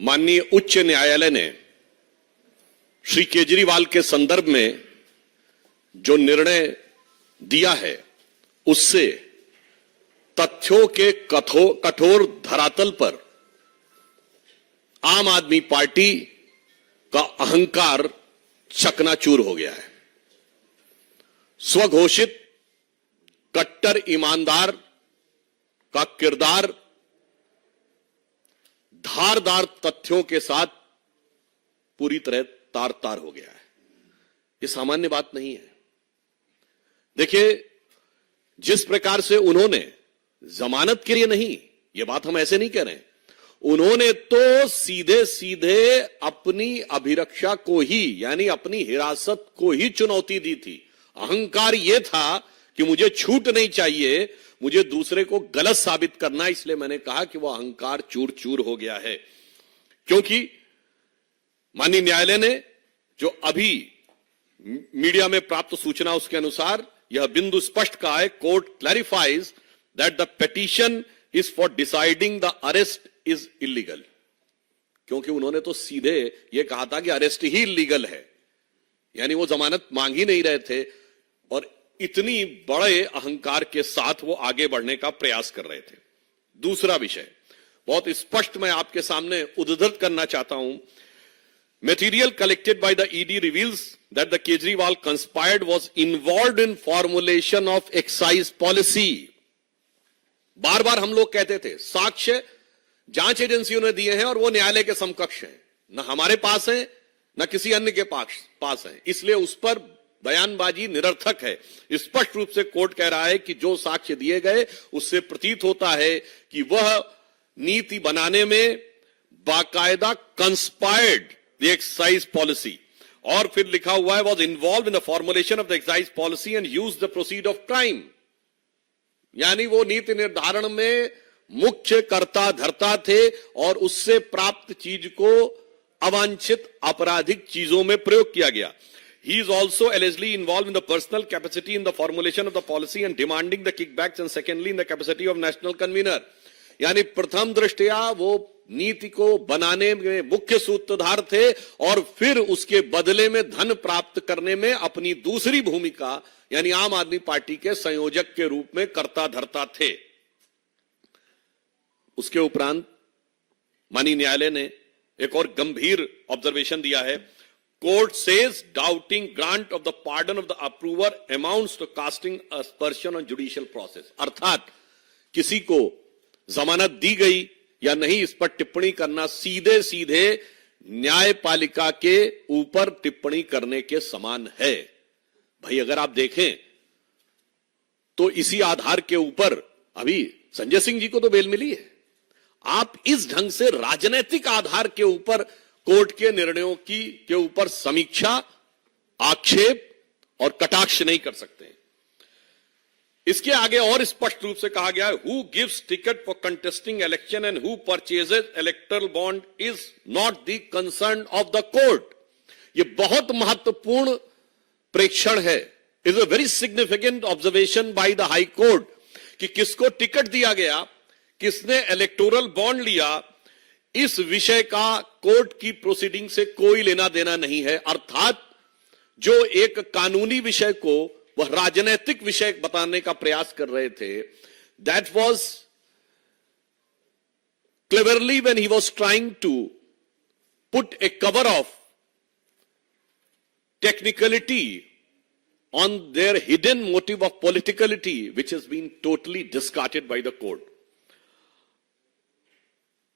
माननीय उच्च न्यायालय ने श्री केजरीवाल के संदर्भ में जो निर्णय दिया है उससे तथ्यों के कठोर धरातल पर आम आदमी पार्टी का अहंकार चकनाचूर हो गया है। स्वघोषित कट्टर ईमानदार का किरदार धारदार तथ्यों के साथ पूरी तरह तार तार हो गया है। यह सामान्य बात नहीं है। देखिए, जिस प्रकार से उन्होंने जमानत के लिए नहीं, यह बात हम ऐसे नहीं कह रहे हैं, उन्होंने तो सीधे सीधे अपनी अभिरक्षा को ही, यानी अपनी हिरासत को ही चुनौती दी थी। अहंकार यह था कि मुझे छूट नहीं चाहिए, मुझे दूसरे को गलत साबित करना, इसलिए मैंने कहा कि वह अहंकार चूर चूर हो गया है। क्योंकि माननीय न्यायालय ने जो अभी मीडिया में प्राप्त सूचना उसके अनुसार यह बिंदु स्पष्ट कहा है, court clarifies that the petition is for deciding the arrest is illegal. क्योंकि उन्होंने तो सीधे यह कहा था कि अरेस्ट ही इलीगल है, यानी वो जमानत मांग ही नहीं रहे थे और इतनी बड़े अहंकार के साथ वो आगे बढ़ने का प्रयास कर रहे थे। दूसरा विषय बहुत स्पष्ट मैं आपके सामने उद्धृत करना चाहता हूं। Material collected by the ED reveals that the Kejriwal conspired was involved in formulation of excise policy. बार बार हम लोग कहते थे साक्ष्य जांच एजेंसियों ने दिए हैं और वो न्यायालय के समकक्ष हैं, न हमारे पास है न किसी अन्य के पास है, इसलिए उस पर बयानबाजी निरर्थक है। स्पष्ट रूप से कोर्ट कह रहा है कि जो साक्ष्य दिए गए उससे प्रतीत होता है कि वह नीति बनाने में बाकायदा कंस्पायर्ड द एक्साइज पॉलिसी, और फिर लिखा हुआ है was involve in the formulation of the excise policy and use the proceed of crime, यानी वो नीति निर्धारण में मुख्य कर्ता धर्ता थे और उससे प्राप्त चीज को अवांछित आपराधिक चीजों में प्रयोग किया गया। He is also allegedly involved in the personal capacity in the formulation of the policy and demanding the kickbacks, and secondly in the capacity of national convener, यानी प्रथम दृष्टया वो नीति को बनाने में मुख्य सूत्रधार थे और फिर उसके बदले में धन प्राप्त करने में अपनी दूसरी भूमिका यानी आम आदमी पार्टी के संयोजक के रूप में कर्ता धर्ता थे। उसके उपरांत माननीय न्यायालय ने एक और गंभीर ऑब्जर्वेशन दिया है। Court says doubting grant of the pardon of the approver amounts to casting aspersion on judicial process। अर्थात किसी को जमानत दी गई या नहीं इस पर टिप्पणी करना सीधे सीधे न्यायपालिका के ऊपर टिप्पणी करने के समान है। भाई अगर आप देखें तो इसी आधार के ऊपर अभी संजय सिंह जी को तो बेल मिली है। आप इस ढंग से राजनीतिक आधार के ऊपर कोर्ट के निर्णयों के ऊपर समीक्षा, आक्षेप और कटाक्ष नहीं कर सकते। इसके आगे और स्पष्ट रूप से कहा गया है, who gives ticket for contesting election and who purchases electoral bond is not the concern of the court. यह बहुत महत्वपूर्ण प्रेक्षण है, is a very significant observation by the high court कि किसको टिकट दिया गया, किसने इलेक्टोरल बॉन्ड लिया, इस विषय का कोर्ट की प्रोसीडिंग से कोई लेना देना नहीं है। अर्थात जो एक कानूनी विषय को वह राजनीतिक विषय बताने का प्रयास कर रहे थे, that was cleverly when he was trying to put a cover of technicality on their hidden motive of politicality which has been totally discarded by the court.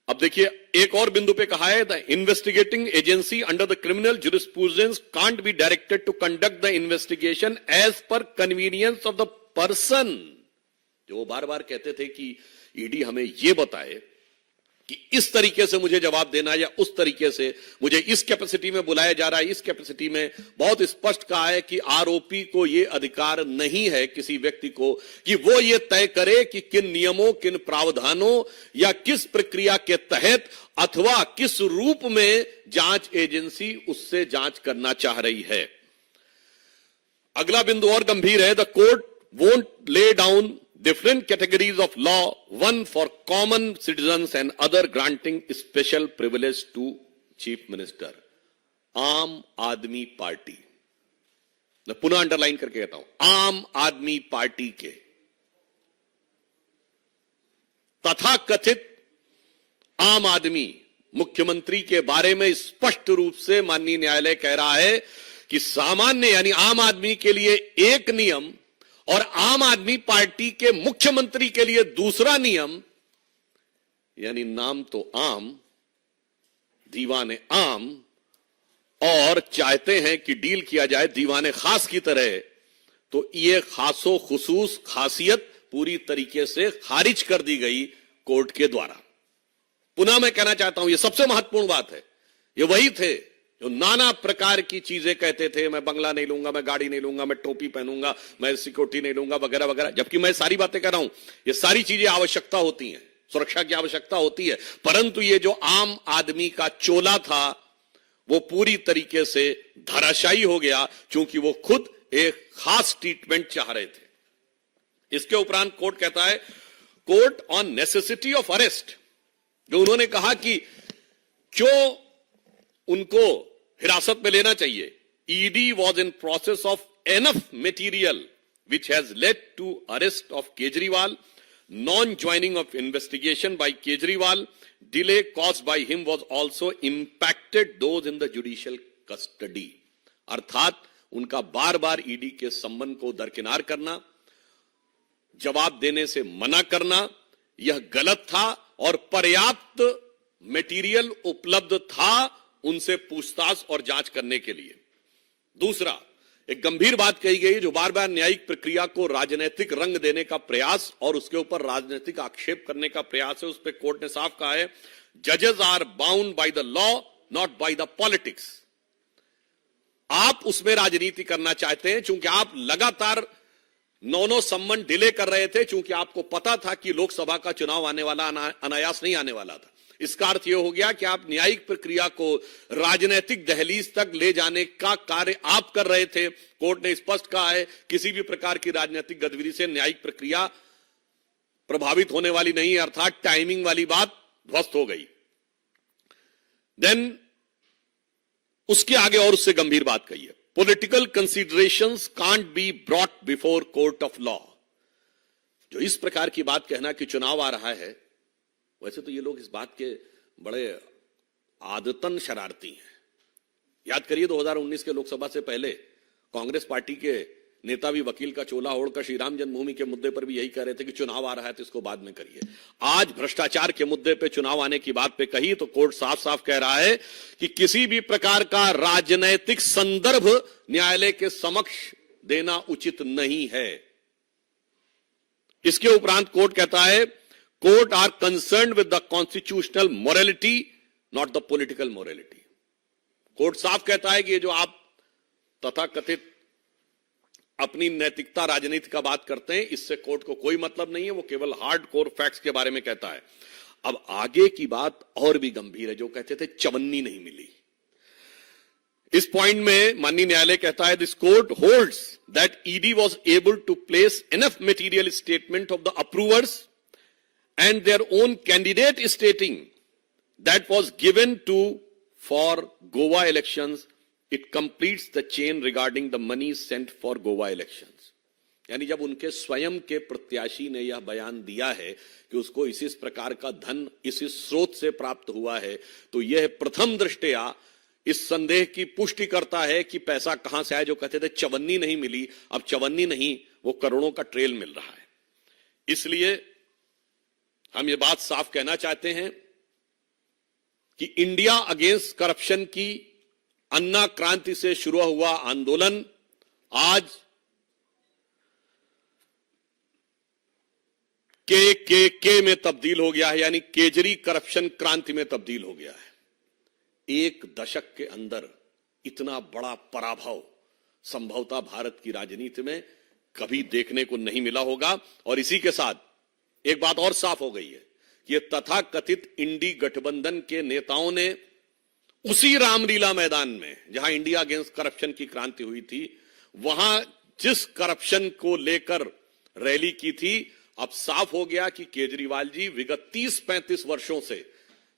अब देखिए एक और बिंदु पे कहा है, the investigating agency under the criminal jurisprudence can't be directed to conduct the investigation as per convenience of the person. जो वो बार बार कहते थे कि ईडी हमें ये बताए कि इस तरीके से मुझे जवाब देना या उस तरीके से मुझे इस कैपेसिटी में बुलाया जा रहा है, इस कैपेसिटी में। बहुत स्पष्ट कहा है कि आरोपी को यह अधिकार नहीं है किसी व्यक्ति को कि वो ये तय करे कि किन नियमों, किन प्रावधानों या किस प्रक्रिया के तहत अथवा किस रूप में जांच एजेंसी उससे जांच करना चाह रही है। अगला बिंदु और गंभीर है, the court won't lay down different categories of law, one for common citizens and other granting special privilege to Chief Minister. आम आदमी पार्टी, मैं पुनः अंडरलाइन करके कहता हूं, आम आदमी पार्टी के तथा कथित आम आदमी मुख्यमंत्री के बारे में स्पष्ट रूप से माननीय न्यायालय कह रहा है कि सामान्य यानी आम आदमी के लिए एक नियम और आम आदमी पार्टी के मुख्यमंत्री के लिए दूसरा नियम, यानी नाम तो आम, दीवाने आम, और चाहते हैं कि डील किया जाए दीवाने खास की तरह, तो ये खासो खुसूस खासियत पूरी तरीके से खारिज कर दी गई कोर्ट के द्वारा। पुनः मैं कहना चाहता हूं, यह सबसे महत्वपूर्ण बात है। ये वही थे जो नाना प्रकार की चीजें कहते थे, मैं बंगला नहीं लूंगा, मैं गाड़ी नहीं लूंगा, मैं टोपी पहनूंगा, मैं सिक्योरिटी नहीं लूंगा, वगैरह वगैरह। जबकि मैं सारी बातें कर रहा हूं, ये सारी चीजें आवश्यकता होती हैं, सुरक्षा की आवश्यकता होती है, परंतु ये जो आम आदमी का चोला था वो पूरी तरीके से धराशायी हो गया, क्योंकि वो खुद एक खास ट्रीटमेंट चाह रहे थे। इसके उपरांत कोर्ट कहता है, court on necessity of arrest, जो उन्होंने कहा कि क्यों उनको हिरासत में लेना चाहिए। ED was in process of enough material which has led to arrest of Kejriwal, non joining of investigation by Kejriwal, delay caused by him was also impacted those in the judicial custody। अर्थात उनका बार बार ईडी के संबंध को दरकिनार करना, जवाब देने से मना करना, यह गलत था और पर्याप्त मटेरियल उपलब्ध था उनसे पूछताछ और जांच करने के लिए। दूसरा, एक गंभीर बात कही गई जो बार बार न्यायिक प्रक्रिया को राजनीतिक रंग देने का प्रयास और उसके ऊपर राजनीतिक आक्षेप करने का प्रयास है। उस पर कोर्ट ने साफ कहा है, जजेस are bound by the law not by the politics. आप उसमें राजनीति करना चाहते हैं क्योंकि आप लगातार नौ सम्मन डिले कर रहे थे, क्योंकि आपको पता था कि लोकसभा का चुनाव आने वाला, अनायास नहीं आने वाला था। इसका अर्थ यह हो गया कि आप न्यायिक प्रक्रिया को राजनीतिक दहलीज तक ले जाने का कार्य आप कर रहे थे। कोर्ट ने स्पष्ट कहा है, किसी भी प्रकार की राजनीतिक गतिविधि से न्यायिक प्रक्रिया प्रभावित होने वाली नहीं है, अर्थात टाइमिंग वाली बात ध्वस्त हो गई। देन उसके आगे और उससे गंभीर बात कही है, political considerations can't be brought before court of law. जो इस प्रकार की बात कहना कि चुनाव आ रहा है, वैसे तो ये लोग इस बात के बड़े आदतन शरारती हैं। याद करिए 2019 के लोकसभा से पहले कांग्रेस पार्टी के नेता भी वकील का चोला ओढ़कर श्री राम जन्मभूमि के मुद्दे पर भी यही कह रहे थे कि चुनाव आ रहा है तो इसको बाद में करिए। आज भ्रष्टाचार के मुद्दे पे चुनाव आने की बात पे कही तो कोर्ट साफ साफ कह रहा है कि किसी भी प्रकार का राजनैतिक संदर्भ न्यायालय के समक्ष देना उचित नहीं है। इसके उपरांत कोर्ट कहता है, court are concern with the constitutional morality not the political morality. Court साफ कहता है कि ये जो आप तथाकथित अपनी नैतिकता राजनीति का बात करते हैं, इससे कोर्ट को कोई मतलब नहीं है, वो केवल हार्ड कोर फैक्ट्स के बारे में कहता है। अब आगे की बात और भी गंभीर है, जो कहते थे चवन्नी नहीं मिली। इस पॉइंट में माननीय न्यायालय कहता है, this court holds that ED was able to place enough material statement of the approvers and their own candidate stating that was given to for Goa elections, it completes the chain regarding the money sent for Goa elections। यानी जब उनके स्वयं के प्रत्याशी ने यह बयान दिया है कि उसको इसी प्रकार का धन इसी स्रोत से प्राप्त हुआ है, तो यह प्रथम दृष्टया इस संदेह की पुष्टि करता है कि पैसा कहां से आया। जो कहते थे चवन्नी नहीं मिली, अब चवन्नी नहीं, वो करोड़ों का ट्रेल मिल रहा है। इसलिए हम ये बात साफ कहना चाहते हैं कि इंडिया अगेंस्ट करप्शन की अन्ना क्रांति से शुरू हुआ आंदोलन आज के में तब्दील हो गया है, यानी केजरी करप्शन क्रांति में तब्दील हो गया है। एक दशक के अंदर इतना बड़ा पराभव संभवतः भारत की राजनीति में कभी देखने को नहीं मिला होगा। और इसी के साथ एक बात और साफ हो गई है कि तथाकथित इंडी गठबंधन के नेताओं ने उसी रामलीला मैदान में जहां इंडिया अगेंस्ट करप्शन की क्रांति हुई थी, वहां जिस करप्शन को लेकर रैली की थी, अब साफ हो गया कि केजरीवाल जी विगत 30-35 वर्षों से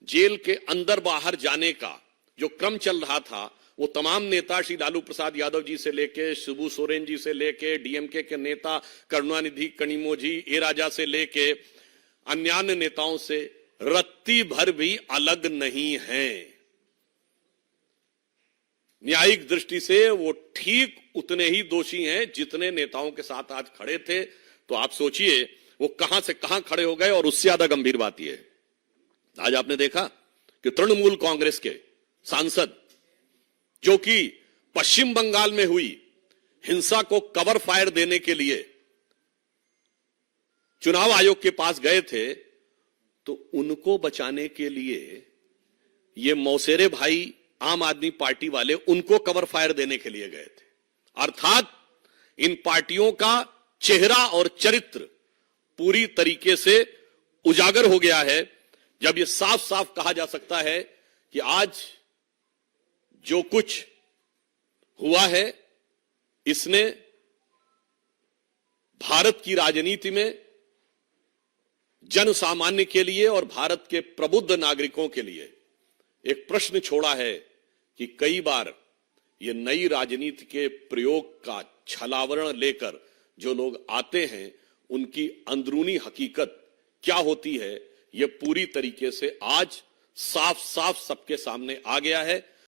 जेल के अंदर बाहर जाने का जो क्रम चल रहा था, वो तमाम नेता, श्री लालू प्रसाद यादव जी से लेके शिबू सोरेन जी से लेके डीएमके के नेता करुणानिधि कनिमोझी, ए राजा से लेके अन्य नेताओं से रत्ती भर भी अलग नहीं हैं। न्यायिक दृष्टि से वो ठीक उतने ही दोषी हैं जितने नेताओं के साथ आज खड़े थे। तो आप सोचिए वो कहां से कहां खड़े हो गए। और उससे ज्यादा गंभीर बात यह है, आज आपने देखा कि तृणमूल कांग्रेस के सांसद जो कि पश्चिम बंगाल में हुई हिंसा को कवर फायर देने के लिए चुनाव आयोग के पास गए थे, तो उनको बचाने के लिए ये मौसेरे भाई आम आदमी पार्टी वाले उनको कवर फायर देने के लिए गए थे। अर्थात इन पार्टियों का चेहरा और चरित्र पूरी तरीके से उजागर हो गया है, जब यह साफ साफ कहा जा सकता है कि आज जो कुछ हुआ है इसने भारत की राजनीति में जन सामान्य के लिए और भारत के प्रबुद्ध नागरिकों के लिए एक प्रश्न छोड़ा है कि कई बार ये नई राजनीति के प्रयोग का छलावरण लेकर जो लोग आते हैं, उनकी अंदरूनी हकीकत क्या होती है, यह पूरी तरीके से आज साफ साफ सबके सामने आ गया है।